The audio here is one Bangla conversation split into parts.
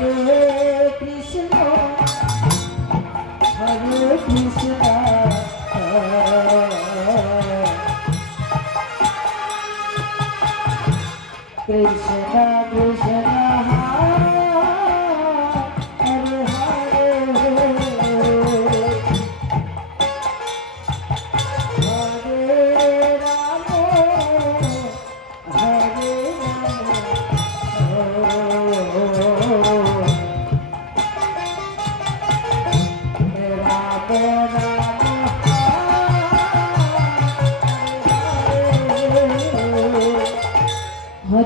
হরে কৃষ্ণ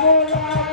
মোলা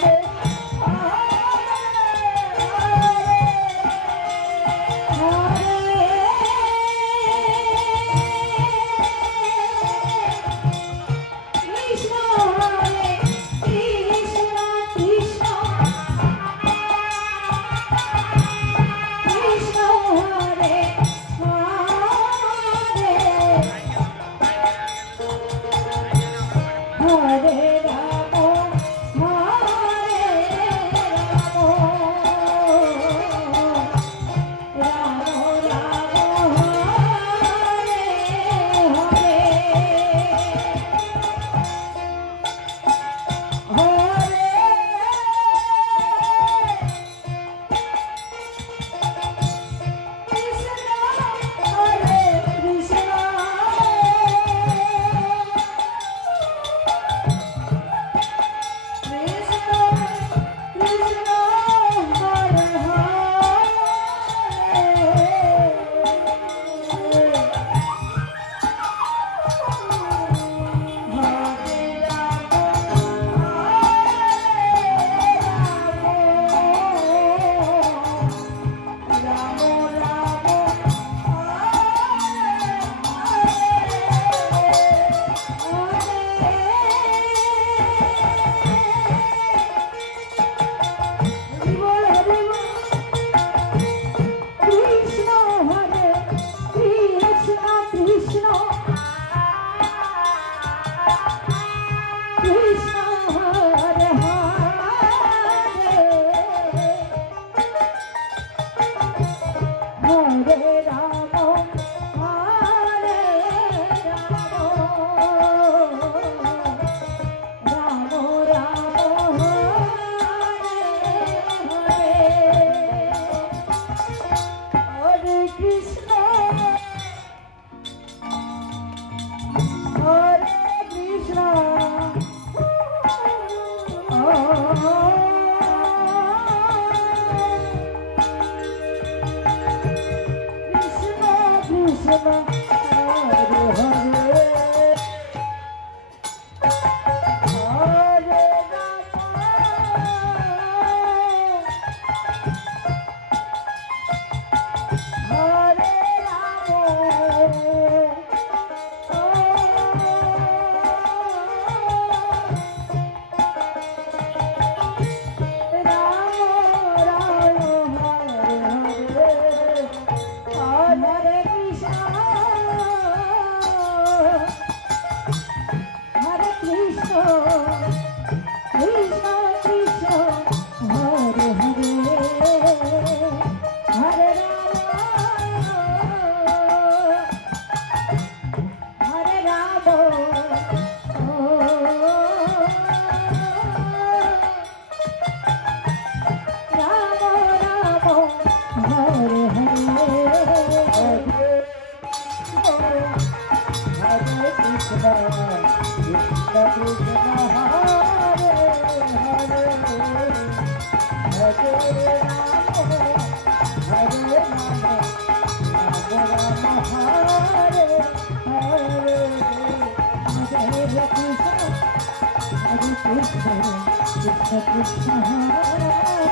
হরে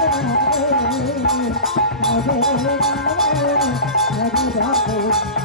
রাম হরে রাম